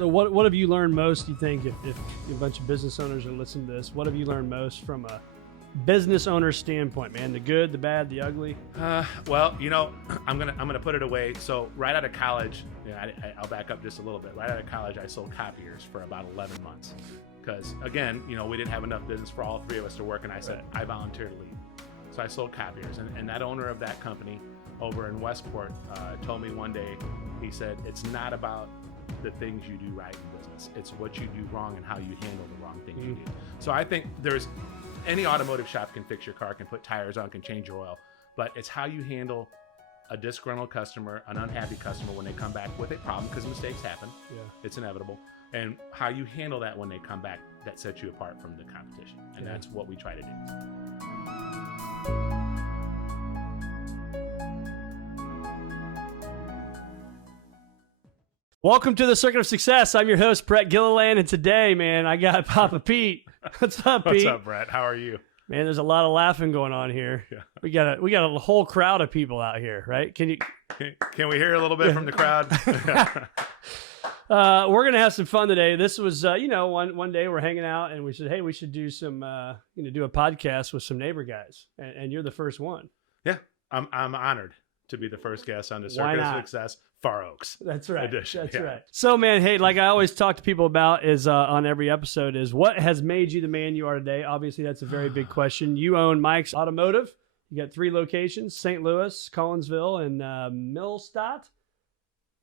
So what have you learned most, you think, if a bunch of business owners are listening to this, what have you learned most from a business owner standpoint, man? The good, the bad, the ugly? Well, I'm gonna put it away. So right out of college, I'll back up just a little bit. Right out of college, I sold copiers for about 11 months. Because again, we didn't have enough business for all three of us to work, and I said, I volunteered to leave. So I sold copiers, and that owner of that company over in Westport told me one day, he said, it's not about the things you do right in business. It's what you do wrong and how you handle the wrong things you do. So I think any automotive shop can fix your car, can put tires on, can change your oil, but it's how you handle a disgruntled customer, an unhappy customer when they come back with a problem, because mistakes happen. Yeah. It's inevitable. And how you handle that when they come back, that sets you apart from the competition. And that's what we try to do. Welcome to the Circuit of Success. I'm your host, Brett Gilliland, and today, man, I got Papa Pete. What's up, Pete? What's up, Brett? How are you? Man, there's a lot of laughing going on here. Yeah. We got a whole crowd of people out here, right? Can we hear a little bit from the crowd? We're gonna have some fun today. This was, one day we're hanging out and we said, hey, we should do some, do a podcast with some neighbor guys, and you're the first one. Yeah, I'm honored to be the first guest on the Circuit of Success, Far Oaks. That's right. Edition. That's right. So, man, hey, like I always talk to people about is on every episode is what has made you the man you are today. Obviously, that's a very big question. You own Mikes Automotive. You got 3 locations: St. Louis, Collinsville, and Millstadt.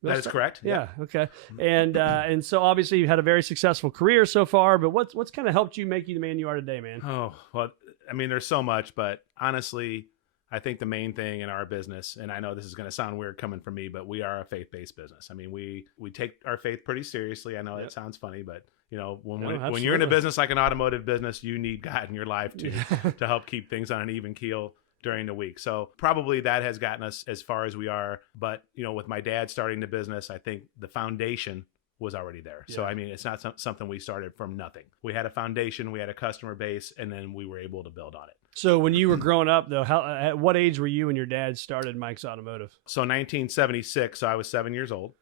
That is correct. Yeah. Okay. And so obviously you had a very successful career so far, but what's kind of helped you make you the man you are today, man? Oh, well, I mean, there's so much, but honestly, I think the main thing in our business, and I know this is going to sound weird coming from me, but we are a faith-based business. I mean, we take our faith pretty seriously. I know it sounds funny, but when you're in a business like an automotive business, you need God in your life to help keep things on an even keel during the week. So probably that has gotten us as far as we are. But, with my dad starting the business, I think the foundation was already there. Yeah. So, I mean, it's not something we started from nothing. We had a foundation, we had a customer base, and then we were able to build on it. So when you were growing up, though, at what age were you when your dad started Mikes Automotive? So 1976, so I was 7 years old,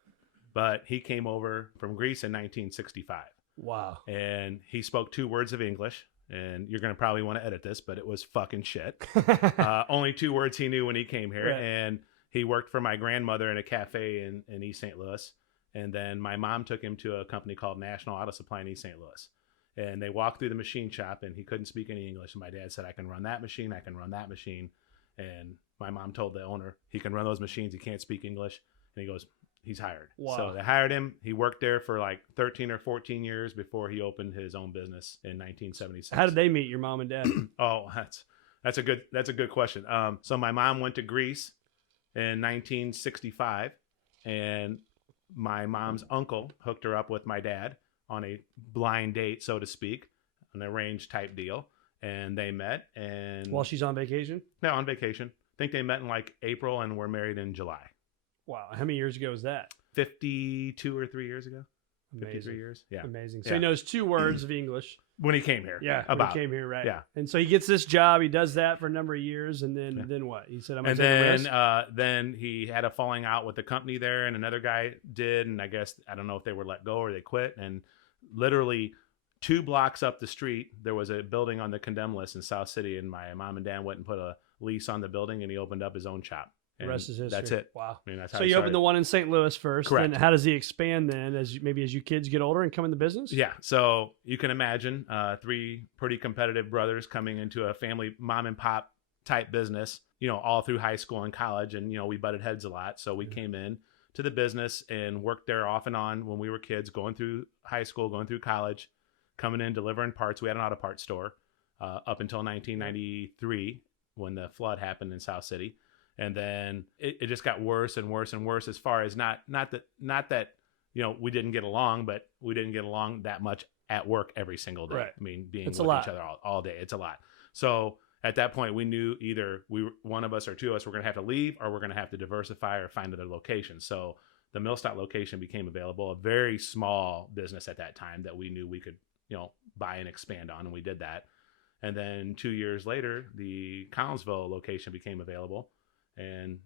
but he came over from Greece in 1965. Wow. And he spoke 2 words of English. And you're going to probably want to edit this, but it was fucking shit. Only 2 words he knew when he came here. Right. And he worked for my grandmother in a cafe in East St. Louis. And then my mom took him to a company called National Auto Supply in East St. Louis. And they walked through the machine shop, and he couldn't speak any English. And my dad said, I can run that machine. I can run that machine. And my mom told the owner, he can run those machines. He can't speak English. And he goes, he's hired. Wow. So they hired him. He worked there for like 13 or 14 years before he opened his own business in 1976. How did they meet, your mom and dad? Oh, that's a good question. So my mom went to Greece in 1965, and my mom's uncle hooked her up with my dad on a blind date, so to speak, an arranged type deal. And they met. And while she's on vacation? No, on vacation. I think they met in like April and were married in July. Wow. How many years ago was that? 52 or 3 years ago. Amazing. 53 years. Yeah. Amazing. So he knows 2 words of English. When he came here. Yeah. When he came here, right. Yeah. And so he gets this job. He does that for a number of years. And then what? He said, I'm going to take a risk. Then he had a falling out with the company there, and another guy did. And I guess, I don't know if they were let go or they quit. And literally 2 blocks up the street, there was a building on the condemned list in South City. And my mom and dad went and put a lease on the building, and he opened up his own shop. The rest is history. That's it. Wow. I mean, that's how so you opened the one in St. Louis first. Correct. And how does he expand then as you kids get older and come in the business? Yeah. So you can imagine 3 pretty competitive brothers coming into a family mom and pop type business, all through high school and college. And, we butted heads a lot. So we came in to the business and worked there off and on when we were kids, going through high school, going through college, coming in, delivering parts. We had an auto parts store up until 1993 when the flood happened in South City. And then it just got worse and worse and worse, as far as not that we didn't get along, but we didn't get along that much at work every single day. Right. I mean, being with each other all day, it's a lot. So at that point, we knew either one of us or 2 of us were going to have to leave, or we're going to have to diversify or find other locations. So the Millstadt location became available, a very small business at that time that we knew we could buy and expand on, and we did that. And then 2 years later, the Collinsville location became available. And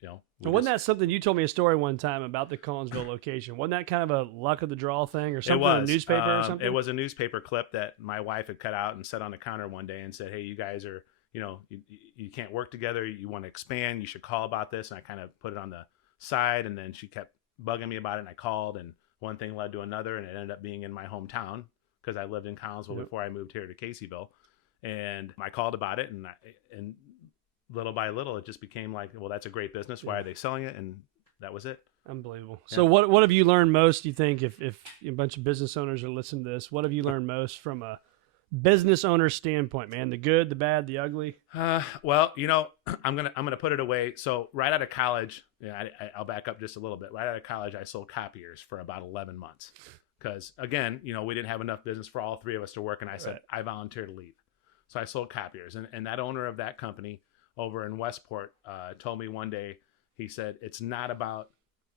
And wasn't that something you told me a story one time about the Collinsville location? Wasn't that kind of a luck of the draw thing or something in a newspaper or something? It was a newspaper clip that my wife had cut out and set on the counter one day and said, hey, you guys are, you can't work together. You want to expand. You should call about this. And I kind of put it on the side, and then she kept bugging me about it. And I called, and one thing led to another, and it ended up being in my hometown because I lived in Collinsville before I moved here to Caseyville. And I called about it, and little by little, it just became like, well, that's a great business. Why are they selling it? And that was it. Unbelievable. Yeah. So what have you learned most, you think, if a bunch of business owners are listening to this, what have you learned most from a business owner standpoint, man? The good, the bad, the ugly? Well, I'm going to put it away. So right out of college, I'll back up just a little bit. Right out of college, I sold copiers for about 11 months. Because again, we didn't have enough business for all three of us to work. And I said, I volunteered to leave. So I sold copiers. And that owner of that company over in Westport told me one day, he said, it's not about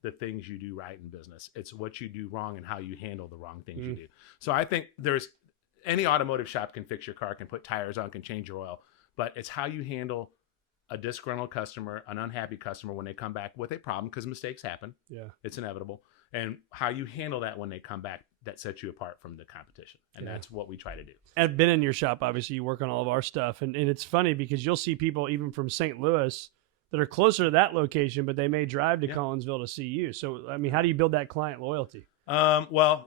the things you do right in business. It's what you do wrong and how you handle the wrong things you do. So I think any automotive shop can fix your car, can put tires on, can change your oil, but it's how you handle a disgruntled customer, an unhappy customer when they come back with a problem, because mistakes happen. Yeah, it's inevitable. And how you handle that when they come back, that sets you apart from the competition. And that's what we try to do. I've been in your shop. Obviously, you work on all of our stuff. And it's funny because you'll see people even from St. Louis that are closer to that location, but they may drive to Collinsville to see you. So, I mean, how do you build that client loyalty? Well,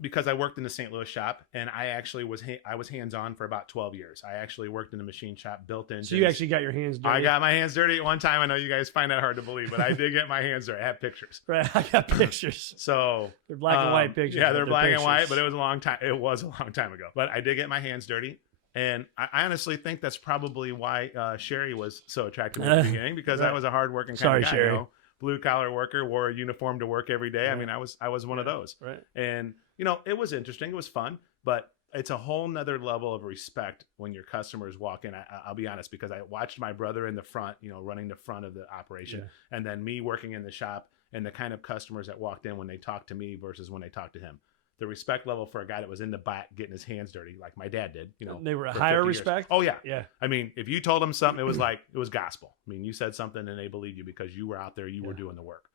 because I worked in the St. Louis shop, and I actually was hands-on for about 12 years. I actually worked in the machine shop, built engines. So you actually got your hands dirty? I got my hands dirty at one time. I know you guys find that hard to believe, but I did get my hands dirty. I have pictures. Right, I got pictures. So they're black and white pictures. Yeah, they're black and white, but it was a long time. It was a long time ago. But I did get my hands dirty. And I honestly think that's probably why Sherry was so attractive at the beginning, because I was a hardworking kind of guy. Sherry. Blue collar worker, wore a uniform to work every day. I mean, I was one of those. Right. And it was interesting. It was fun, but it's a whole nother level of respect when your customers walk in. I'll be honest, because I watched my brother in the front, running the front of the operation, and then me working in the shop, and the kind of customers that walked in when they talked to me versus when they talked to him. The respect level for a guy that was in the back getting his hands dirty, like my dad did, they were a higher respect. Oh yeah. Yeah. I mean, if you told them something, it was like, it was gospel. I mean, you said something and they believed you because you were out there, you were doing the work.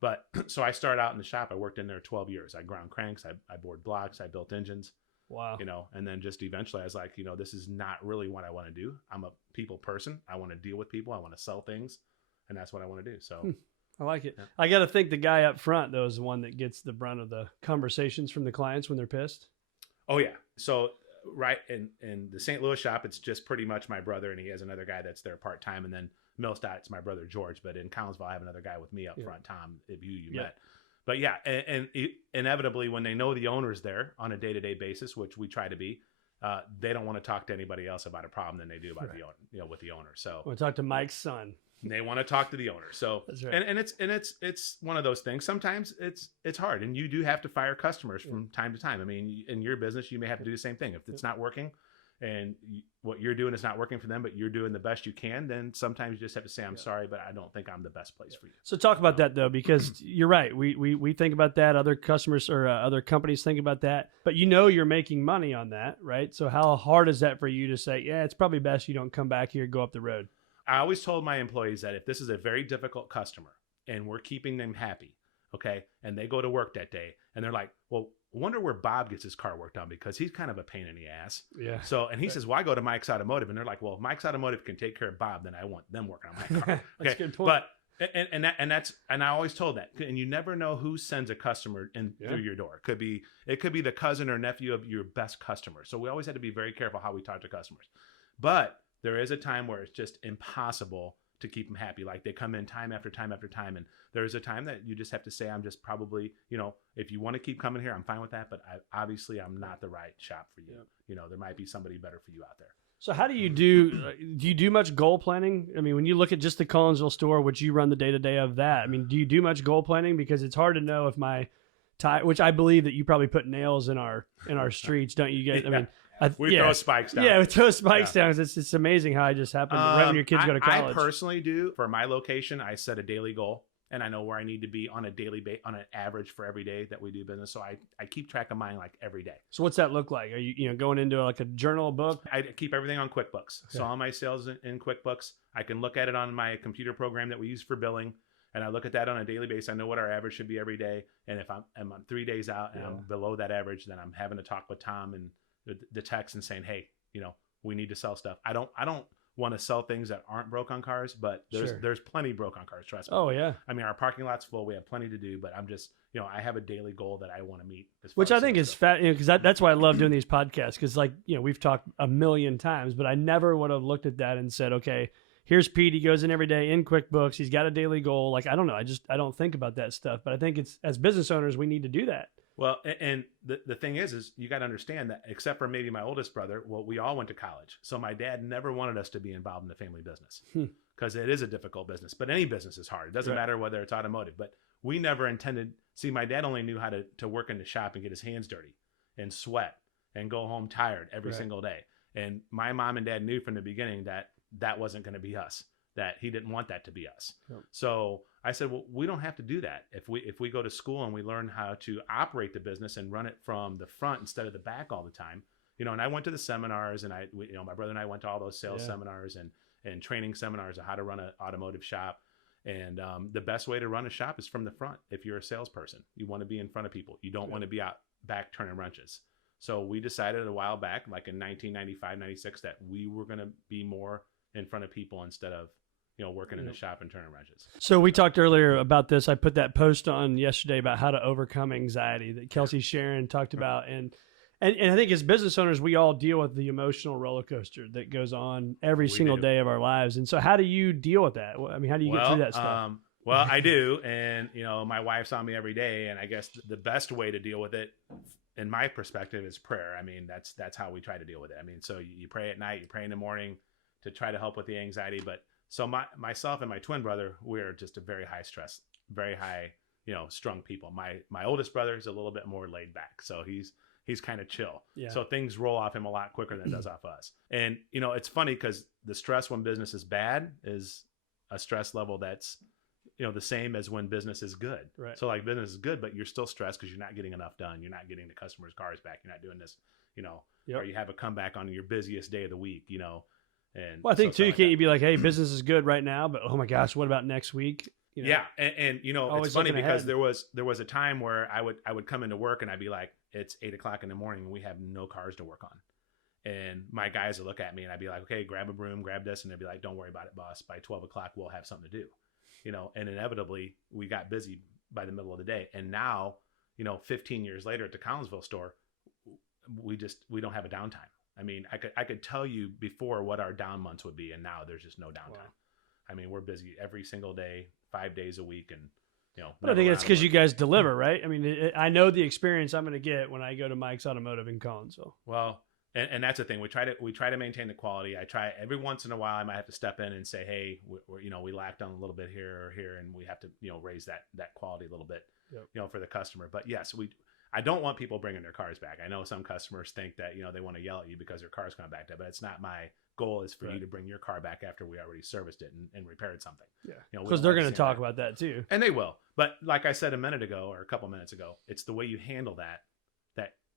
But so I started out in the shop. I worked in there 12 years. I ground cranks. I bored blocks. I built engines. Wow. And then just eventually I was like, this is not really what I want to do. I'm a people person. I want to deal with people. I want to sell things. And that's what I want to do. So I like it. Yeah. I got to think the guy up front, though, is the one that gets the brunt of the conversations from the clients when they're pissed. Oh, yeah. So, right in the St. Louis shop, it's just pretty much my brother, and he has another guy that's there part-time. And then Millstadt, it's my brother, George. But in Collinsville, I have another guy with me up front, Tom, if you met. But yeah, and inevitably, when they know the owner's there on a day-to-day basis, which we try to be, they don't want to talk to anybody else about a problem than they do about the owner, with the owner. So we'll talk to Mike's son. They want to talk to the owner. So that's right. and it's one of those things. Sometimes it's hard, and you do have to fire customers from time to time. I mean, in your business, you may have to do the same thing. If it's not working, and what you're doing is not working for them, but you're doing the best you can, then sometimes you just have to say, I'm sorry, but I don't think I'm the best place for you. So talk about that, though, because you're right. We think about that. Other customers or other companies think about that. But you're making money on that, right? So how hard is that for you to say, it's probably best you don't come back here, go up the road? I always told my employees that if this is a very difficult customer and we're keeping them happy, okay, and they go to work that day and they're like, well, I wonder where Bob gets his car worked on because he's kind of a pain in the ass. Yeah. So, and he says, well, I go to Mikes Automotive, and they're like, well, if Mikes Automotive can take care of Bob, then I want them working on my car. That's a good point. But and I always told that, and you never know who sends a customer in through your door. It could be the cousin or nephew of your best customer. So we always had to be very careful how we talk to customers. But there is a time where it's just impossible to keep them happy. Like they come in time after time after time. And there is a time that you just have to say, I'm just probably, if you want to keep coming here, I'm fine with that. But I'm not the right shop for you. Yeah. There might be somebody better for you out there. So how do you do much goal planning? I mean, when you look at just the Collinsville store, which you run the day-to-day of that, I mean, do you do much goal planning? Because it's hard to know if my tire, which I believe that you probably put nails in our streets, don't you guys? I mean, we throw spikes down. Yeah, we throw spikes down. It's amazing how it just happened right when your kids go to college. I personally do. For my location, I set a daily goal. and I know where I need to be on a daily on an average for every day that we do business. So I keep track of mine like every day. So what's that look like? Are you going into like a journal, book? I keep everything on QuickBooks. Okay. So all my sales in QuickBooks, I can look at it on my computer program that we use for billing. And I look at that on a daily basis. I know what our average should be every day. And if I'm 3 days out and I'm below that average, then I'm having to talk with Tom and the techs and saying, hey, we need to sell stuff. I don't want to sell things that aren't broke on cars, but there's plenty broke on cars. Trust me. Oh yeah. I mean, our parking lot's full. We have plenty to do, but I'm just, I have a daily goal that I want to meet. Which I think is fat, because that's why I love doing these podcasts. Because we've talked a million times, but I never would have looked at that and said, okay, here's Pete. He goes in every day in QuickBooks. He's got a daily goal. Like, I don't know. I don't think about that stuff, but I think it's, as business owners, we need to do that. Well, and the thing is you got to understand that, except for maybe my oldest brother, we all went to college. So my dad never wanted us to be involved in the family business because it is a difficult business, but any business is hard. It doesn't matter whether it's automotive, but we never intended. See, my dad only knew how to work in the shop and get his hands dirty and sweat and go home tired every single day. And my mom and dad knew from the beginning that wasn't going to be us, that he didn't want that to be us. Yep. So I said, well, we don't have to do that. If we go to school and we learn how to operate the business and run it from the front instead of the back all the time, and I went to the seminars, and my brother and I went to all those sales seminars and training seminars on how to run an automotive shop. And the best way to run a shop is from the front. If you're a salesperson, you want to be in front of people. You don't want to be out back turning wrenches. So we decided a while back, like in 1995, 96, that we were going to be more in front of people instead of working in the shop and turning wrenches. So we talked earlier about this. I put that post on yesterday about how to overcome anxiety that Kelsey Sharon talked about. And I think as business owners, we all deal with the emotional roller coaster that goes on every single day of our lives. And so how do you deal with that? I mean, how do you get through that stuff? Well, I do. And, my wife's on me every day. And I guess the best way to deal with it, in my perspective, is prayer. I mean, that's how we try to deal with it. I mean, so you pray at night, you pray in the morning to try to help with the anxiety. But so myself and my twin brother, we're just a very high stress, very high, strung people. My oldest brother is a little bit more laid back. So he's kind of chill. Yeah. So things roll off him a lot quicker than it does off us. And, it's funny because the stress when business is bad is a stress level that's, the same as when business is good. Right. So like business is good, but you're still stressed because you're not getting enough done. You're not getting the customers' cars back. You're not doing this, or you have a comeback on your busiest day of the week, And I think too, can't you be like, hey, business is good right now, but oh my gosh, what about next week? Yeah. And it's funny because there was a time where I would come into work and I'd be like, it's 8:00 in the morning and we have no cars to work on. And my guys would look at me and I'd be like, okay, grab a broom, grab this. And they'd be like, don't worry about it, boss. By 12:00, we'll have something to do, and inevitably we got busy by the middle of the day. And now, 15 years later at the Collinsville store, we don't have a downtime. I mean, I could tell you before what our down months would be, and now there's just no downtime. Wow. I mean, we're busy every single day, 5 days a week, and But I think it's because you guys deliver, right? I mean, I know the experience I'm going to get when I go to Mikes Automotive in Collinsville. Well, and that's the thing. We try to maintain the quality. I try every once in a while. I might have to step in and say, hey, we lacked on a little bit here or here, and we have to raise that quality a little bit, for the customer. But yes, I don't want people bringing their cars back. I know some customers think that, they want to yell at you because their car's coming back, but it's not. My goal is for you to bring your car back after we already serviced it and repaired something. Yeah. Because they're going to talk about that too. And they will. But like I said a minute ago or a couple minutes ago, it's the way you handle that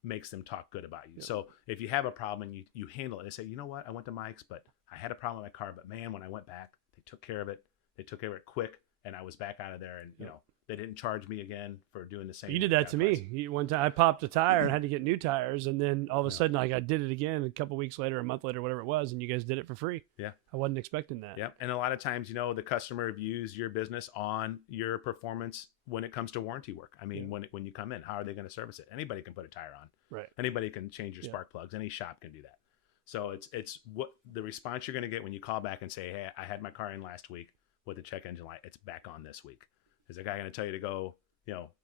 makes them talk good about you. Yeah. So if you have a problem and you handle it and say, you know what, I went to Mike's, but I had a problem with my car, but man, when I went back, they took care of it. They took care of it quick. And I was back out of there and, they didn't charge me again for doing the same. You did that to me. One time I popped a tire and had to get new tires. And then all of a sudden, like I did it again a couple weeks later, a month later, whatever it was. And you guys did it for free. Yeah. I wasn't expecting that. Yep. And a lot of times, the customer views your business on your performance when it comes to warranty work. I mean, when you come in, how are they going to service it? Anybody can put a tire on. Right. Anybody can change your spark plugs. Any shop can do that. So it's what the response you're going to get when you call back and say, hey, I had my car in last week with a check engine light. It's back on this week. Is the guy going to tell you to go,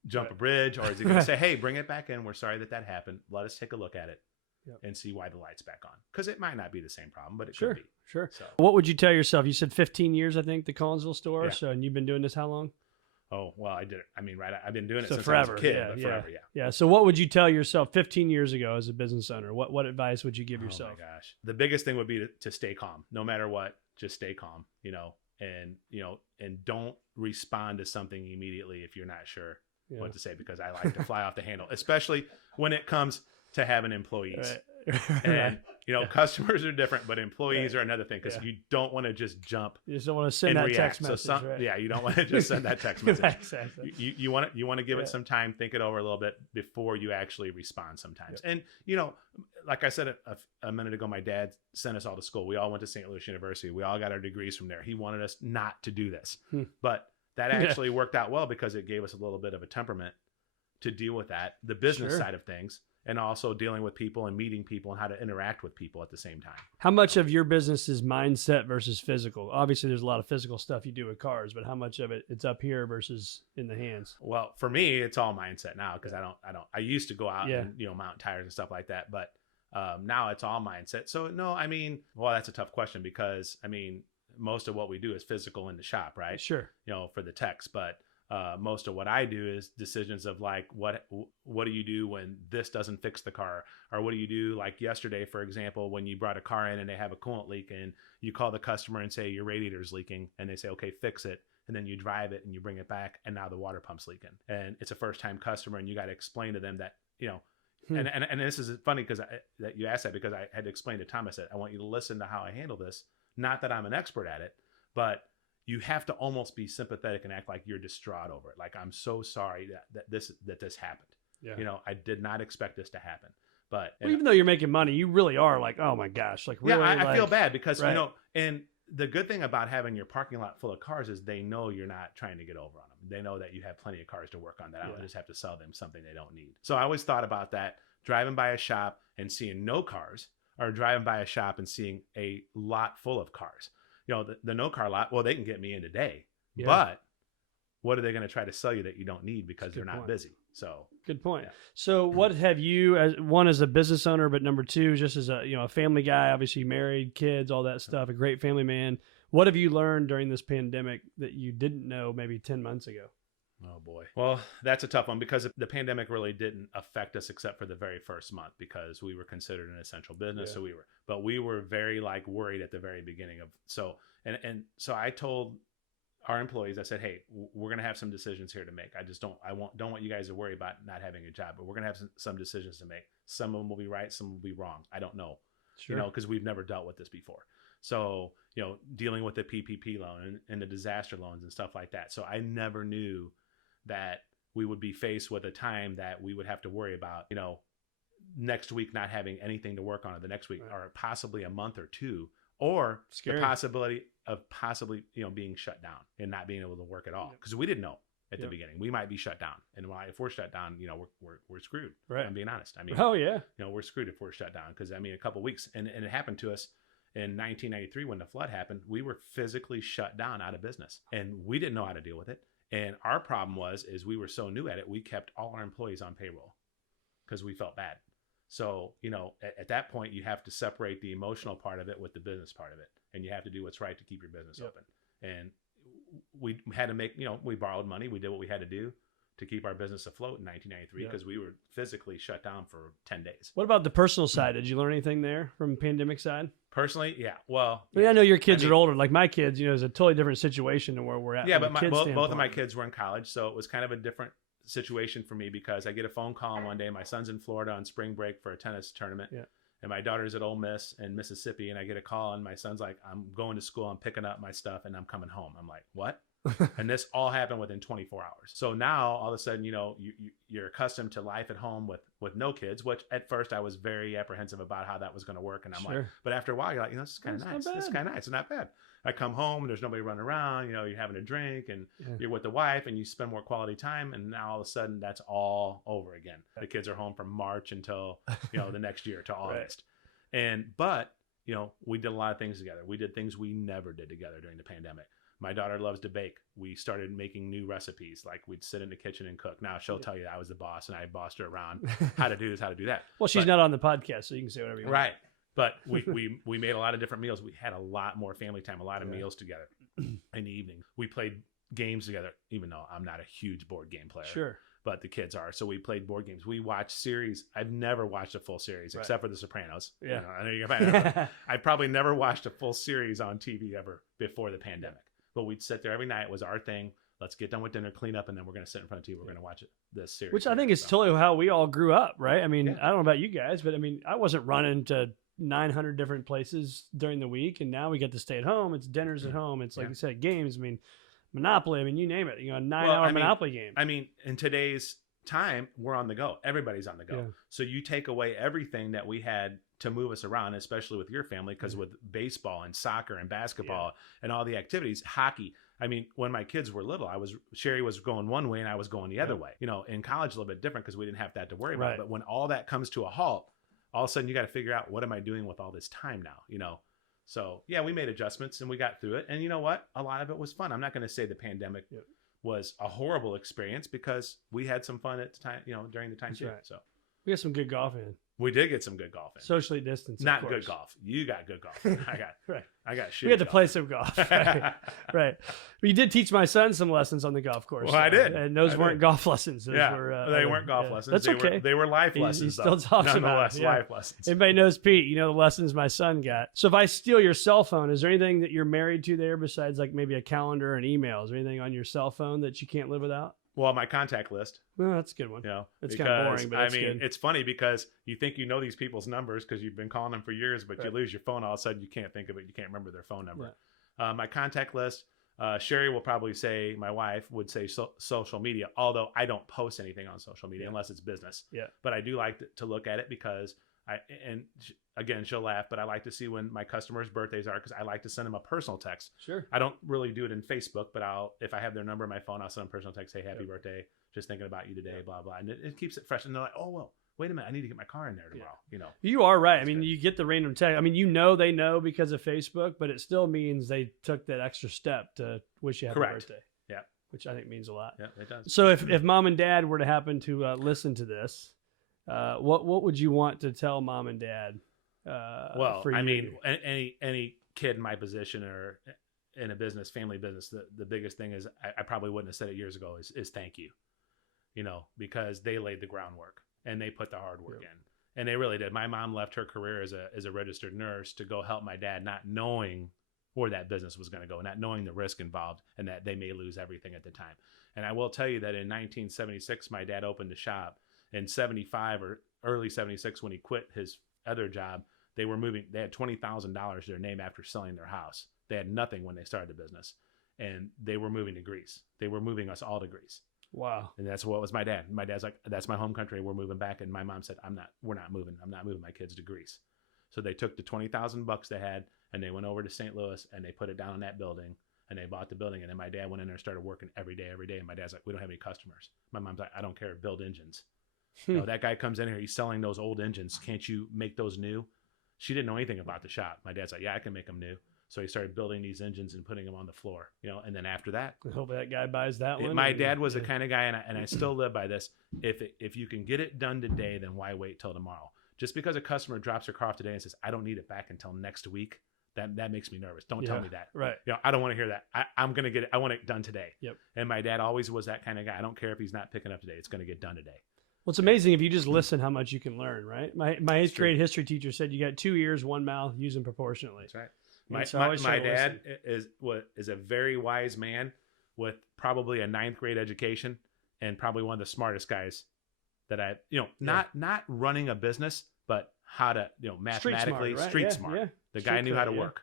jump a bridge, or is he going to say, hey, bring it back in? We're sorry that happened. Let us take a look at it and see why the light's back on. Because it might not be the same problem, but it could be. Sure. So, what would you tell yourself? You said 15 years, I think, the Collinsville store. Yeah. So, and you've been doing this how long? Oh, well, I did it. I mean, I've been doing it since forever. I was a kid, forever. Yeah. So what would you tell yourself 15 years ago as a business owner? What advice would you give yourself? Oh my gosh. The biggest thing would be to stay calm. No matter what, just stay calm. and and don't respond to something immediately if you're not sure what to say, because I like to fly off the handle, especially when it comes to having employees. And customers are different, but employees are another thing, because you don't want to just jump. You just don't want to send that text message. Yeah, you don't want to just send that text message. Exactly. You want to give it some time, think it over a little bit before you actually respond sometimes. And like I said a minute ago, my dad sent us all to school. We all went to St. Louis University. We all got our degrees from there. He wanted us not to do this, but that actually worked out well, because it gave us a little bit of a temperament to deal with that, the business side of things, and also dealing with people and meeting people and how to interact with people at the same time. How much of your business is mindset versus physical? Obviously, there's a lot of physical stuff you do with cars, but how much of it's up here versus in the hands? Well, for me, it's all mindset now, because I used to go out and mount tires and stuff like that, but now it's all mindset. So no, I mean, well, that's a tough question, because I mean, most of what we do is physical in the shop, right? Sure. For the techs, but most of what I do is decisions of like, what do you do when this doesn't fix the car? Or what do you do, like yesterday, for example, when you brought a car in and they have a coolant leak, and you call the customer and say your radiator's leaking, and they say, okay, fix it. And then you drive it and you bring it back, and now the water pump's leaking. And it's a first time customer, and you got to explain to them that, and this is funny because that you asked that, because I had to explain to Tom. I said, I want you to listen to how I handle this. Not that I'm an expert at it, but you have to almost be sympathetic and act like you're distraught over it. Like, I'm so sorry that this happened. Yeah. I did not expect this to happen. But even though you're making money, you really are like, oh my gosh, like really. Yeah, I feel bad because and the good thing about having your parking lot full of cars is they know you're not trying to get over on them. They know that you have plenty of cars to work on, that I don't just have to sell them something they don't need. So I always thought about that, driving by a shop and seeing no cars, or driving by a shop and seeing a lot full of cars. The no car lot, well, they can get me in today, but what are they going to try to sell you that you don't need because they're not busy? So good point. Yeah. So what have you, as one, as a business owner, but number two, just as a family guy, obviously married, kids, all that stuff, a great family man. What have you learned during this pandemic that you didn't know maybe 10 months ago? Oh boy. Well, that's a tough one, because the pandemic really didn't affect us except for the very first month, because we were considered an essential business. So we were very worried at the very beginning of, so I told our employees, I said, hey, we're going to have some decisions here to make. I don't want you guys to worry about not having a job, but we're going to have some decisions to make. Some of them will be right. Some will be wrong. I don't know, because we've never dealt with this before. So, dealing with the PPP loan and the disaster loans and stuff like that. So I never knew that we would be faced with a time that we would have to worry about, next week not having anything to work on, or the next week, or possibly a month or two, or the possibility of being shut down and not being able to work at all. Because we didn't know at the beginning. We might be shut down. And if we're shut down, we're screwed. Right. I'm being honest. I mean, we're screwed if we're shut down. Because a couple of weeks, and it happened to us in 1993 when the flood happened. We were physically shut down, out of business, and we didn't know how to deal with it. And our problem is we were so new at it, we kept all our employees on payroll because we felt bad. So, at that point, you have to separate the emotional part of it with the business part of it. And you have to do what's right to keep your business open. And we had to make, we borrowed money. We did what we had to do to keep our business afloat in 1993 because we were physically shut down for 10 days. What about the personal side? Did you learn anything there from the pandemic side? Personally, yeah. Well, I know your kids are older. Like my kids, it's a totally different situation than where we're at. Yeah, but both of my kids were in college, so it was kind of a different situation for me because I get a phone call one day. My son's in Florida on spring break for a tennis tournament. Yeah. And my daughter's at Ole Miss in Mississippi, and I get a call, and my son's like, I'm going to school, I'm picking up my stuff, and I'm coming home. I'm like, what? And this all happened within 24 hours. So now, all of a sudden, you're accustomed to life at home with no kids, which at first I was very apprehensive about how that was going to work. And I'm like, but after a while, you're like, this is kind of nice. This is kind of nice. It's not bad. I come home, and there's nobody running around, you're having a drink, and you're with the wife, and you spend more quality time. And now all of a sudden, that's all over again. The kids are home from March until, the next year, to August. Right. But we did a lot of things together. We did things we never did together during the pandemic. My daughter loves to bake. We started making new recipes. Like we'd sit in the kitchen and cook. Now she'll tell you I was the boss and I bossed her around how to do this, how to do that. Well, she's not on the podcast, so you can say whatever you want. Right. But we made a lot of different meals. We had a lot more family time, a lot of meals together in the evening. We played games together, even though I'm not a huge board game player. Sure. But the kids are. So we played board games. We watched series. I've never watched a full series except for The Sopranos. Yeah. I know you're I probably never watched a full series on TV ever before the pandemic. but we'd sit there every night. It was our thing. Let's get done with dinner, clean up, and then we're going to sit in front of TV. We're going to watch this series. Which I think is totally how we all grew up, right? I mean, Yeah. I don't know about you guys, but I mean, I wasn't running to 900 different places during the week, and now we get to stay at home. It's dinners at home. It's like you said, games. I mean, Monopoly. I mean, you name it. You know, a 9-hour Monopoly game. I mean, in today's time, we're on the go. Everybody's on the go. Yeah. So you take away everything that we had to move us around, especially with your family, because with baseball and soccer and basketball and all the activities, hockey. I mean, when my kids were little, Sherry was going one way and I was going the other way. You know, in college, a little bit different because we didn't have that to worry about. But when all that comes to a halt, all of a sudden you got to figure out, what am I doing with all this time now? You know, so yeah, we made adjustments and we got through it. And you know what? A lot of it was fun. I'm not going to say the pandemic was a horrible experience, because we had some fun at the time, you know, during the time too. Right. So We got some good golf in. we did get some good golf in. Socially distanced. Not good golf. You got good golf. I got shit. We had to play some golf. Right. But you did teach my son some lessons on the golf course. Well, I did. And those weren't golf lessons. Those were, they weren't golf lessons. That's okay. They were life lessons. He still talks about it. Life lessons. Everybody knows Pete. You know the lessons my son got. So if I steal your cell phone, is there anything that you're married to there besides like maybe a calendar and email? Is there anything on your cell phone that you can't live without? Well, my contact list. Well, that's a good one. You know, it's kind of boring, but it's good. it's funny because you think you know these people's numbers because you've been calling them for years, but you lose your phone. All of a sudden, you can't think of it. You can't remember their phone number. My contact list. Sherry will probably say, my wife would say social media, although I don't post anything on social media unless it's business. Yeah. But I do like to look at it because again, she'll laugh, but I like to see when my customers' birthdays are, because I like to send them a personal text. Sure. I don't really do it in Facebook, but if I have their number on my phone, I'll send them a personal text, say, happy birthday, just thinking about you today, blah, blah. And it keeps it fresh. And they're like, oh, well, wait a minute, I need to get my car in there tomorrow. You know, you are right. I mean, you get the random text. I mean, you know, they know because of Facebook, but it still means they took that extra step to wish you happy birthday. Yeah. Which I think means a lot. Yeah, it does. So if mom and dad were to happen to listen to this, what would you want to tell mom and dad? Well, I mean, any kid in my position or in a business, family business, the biggest thing is I probably wouldn't have said it years ago is thank you, you know, because they laid the groundwork and they put the hard work in, and they really did. My mom left her career as a registered nurse to go help my dad, not knowing where that business was going to go, not knowing the risk involved and that they may lose everything at the time. And I will tell you that in 1976, my dad opened a shop. In 75 or early 76, when he quit his other job, they had $20,000 to their name after selling their house. They had nothing when they started the business, and they were moving to Greece. They were moving us all to Greece. Wow. And that's what was my dad. My dad's like, that's my home country. We're moving back. And my mom said, we're not moving. I'm not moving my kids to Greece. So they took the $20,000 they had and they went over to St. Louis and they put it down on that building and they bought the building. And then my dad went in there and started working every day. And my dad's like, we don't have any customers. My mom's like, I don't care. Build engines. You know, that guy comes in here, he's selling those old engines. Can't you make those new? She didn't know anything about the shop. My dad's like, yeah, I can make them new. So he started building these engines and putting them on the floor, you know, and then after that, I hope that guy buys that one. My dad was the kind of guy, and I still live by this. If you can get it done today, then why wait till tomorrow? Just because a customer drops their car off today and says, I don't need it back until next week, that makes me nervous. Don't tell me that. Right. You know, I don't want to hear that. I'm going to get it. I want it done today. Yep. And my dad always was that kind of guy. I don't care if he's not picking up today. It's going to get done today. Well, it's amazing if you just listen how much you can learn, right? My 8th grade history teacher said you got 2 ears, 1 mouth, use them proportionately. That's right. My dad is a very wise man with probably a 9th grade education and probably one of the smartest guys that I, not running a business, but how to, mathematically street smart. Yeah. The guy knew how to work,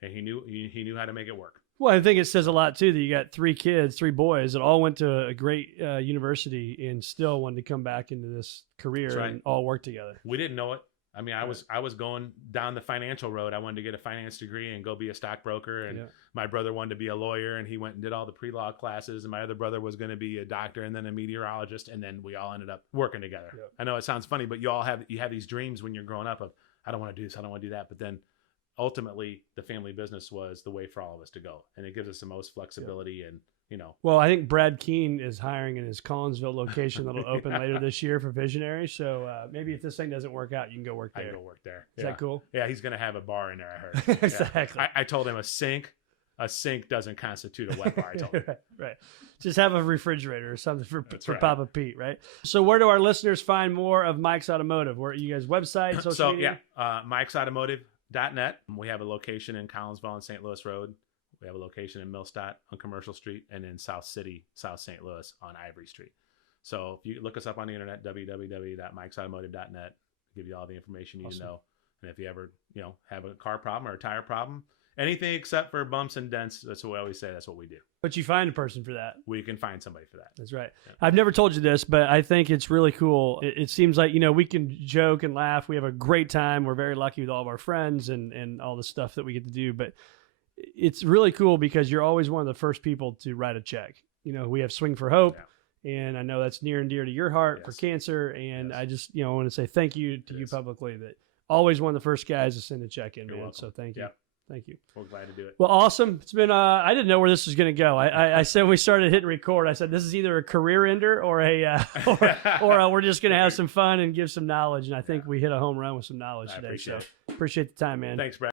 and he knew how to make it work. Well, I think it says a lot too that you got 3 kids, 3 boys that all went to a great university and still wanted to come back into this career and all work together. We didn't know it. I mean, I was going down the financial road. I wanted to get a finance degree and go be a stockbroker. And my brother wanted to be a lawyer, and he went and did all the pre-law classes. And my other brother was going to be a doctor and then a meteorologist. And then we all ended up working together. Yep. I know it sounds funny, but you have these dreams when you're growing up of, I don't want to do this, I don't want to do that. But then ultimately the family business was the way for all of us to go. And it gives us the most flexibility and, Well, I think Brad Keene is hiring in his Collinsville location that'll open later this year for Visionary. So maybe if this thing doesn't work out, you can go work there. I can go work there. Is that cool? Yeah, he's going to have a bar in there, I heard. Exactly. I told him a sink doesn't constitute a wet bar, I told him. Right. Just have a refrigerator or something for Papa Pete, right? So where do our listeners find more of Mikes Automotive? Where you guys' website, social media? Mikes Automotive.net. We have a location in Collinsville on St. Louis Road. We have a location in Millstadt on Commercial Street and in South City, South St. Louis on Ivory Street. So if you look us up on the internet, www.mikesautomotive.net, give you all the information you need to know. And if you ever, have a car problem or a tire problem, anything except for bumps and dents, that's what we always say. That's what we do. But you find a person for that. We can find somebody for that. That's right. Yeah. I've never told you this, but I think it's really cool. It seems like, we can joke and laugh. We have a great time. We're very lucky with all of our friends and all the stuff that we get to do. But it's really cool because you're always one of the first people to write a check. We have Swing for Hope. Yeah. And I know that's near and dear to your heart for cancer. And I just, want to say thank you to you publicly that always one of the first guys to send a check in, man. So thank you. Yep. Thank you. We're glad to do it. Well, awesome. It's been, I didn't know where this was going to go. I said when we started hitting record, I said, this is either a career ender or we're just going to have some fun and give some knowledge. And I think we hit a home run with some knowledge today. So appreciate the time, man. Thanks, Brett.